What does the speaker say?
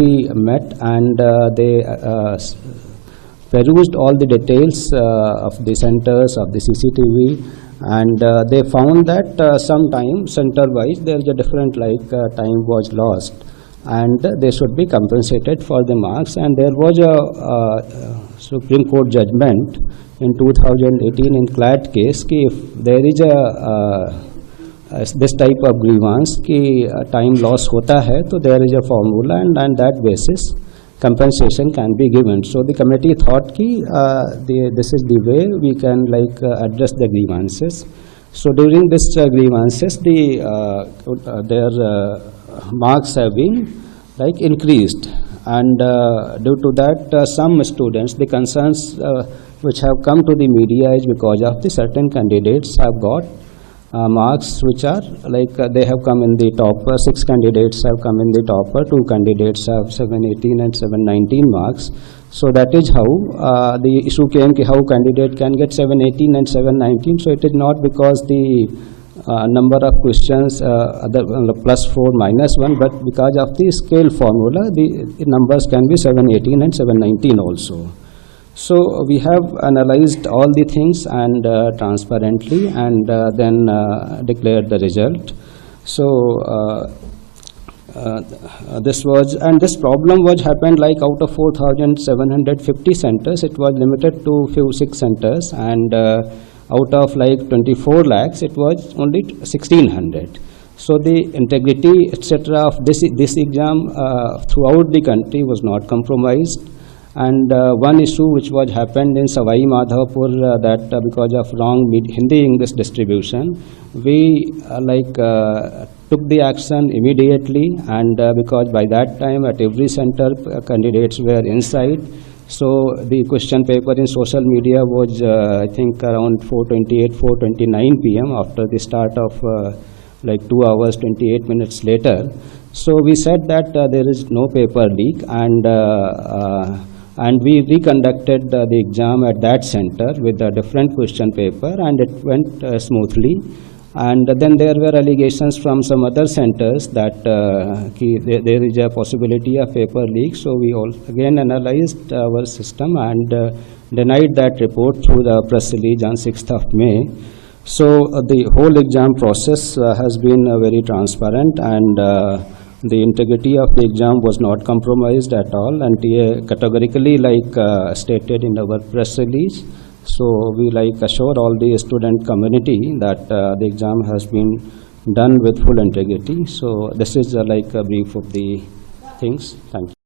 committee met and they perused all the details of the centers, of the CCTV, and they found that sometimes center-wise there is a different time was lost, and they should be compensated for the marks. And there was a Supreme Court judgment in 2018 in CLAT case कि if there is this type of grievance कि time loss होता है तो there is a formula and that basis compensation can be given. So the committee thought कि this is the way we can address the grievances. So during this grievances their marks have been increased, and due to that some students, the concerns which have come to the media is because of the certain candidates have got marks which are they have come in the topper. 6 candidates have come in the topper, 2 candidates have 718 and 719 marks. So that is how the issue came ki how candidate can get 718 and 719. So it is not because the number of questions +4 -1, but because of the scale formula the numbers can be 718 and 719 also. So we have analyzed all the things and transparently, and then declared the result. So this problem was happened out of 4,750 centers, it was limited to few 6 centers, and out of 24 lakhs it was only 1,600. So the integrity etc. of this exam throughout the country was not compromised. And one issue which was happened in Savai Madhavpur, that because of wrong Hindi English distribution, we took the action immediately, and because by that time at every center candidates were inside. So the question paper in social media was I think around 4:28, 4:29 p.m. after the start of 2 hours 28 minutes later. So we said that there is no paper leak, and we reconducted the exam at that center with a different question paper, and it went smoothly. And then there were allegations from some other centers that there is a possibility of paper leak. So we all again analyzed our system and denied that report through the press release on 6th of May. So the whole exam process has been very transparent, and the integrity of the exam was not compromised at all, and categorically stated in our press release. So we assure all the student community that the exam has been done with full integrity. So this is a brief of the things. Thank you.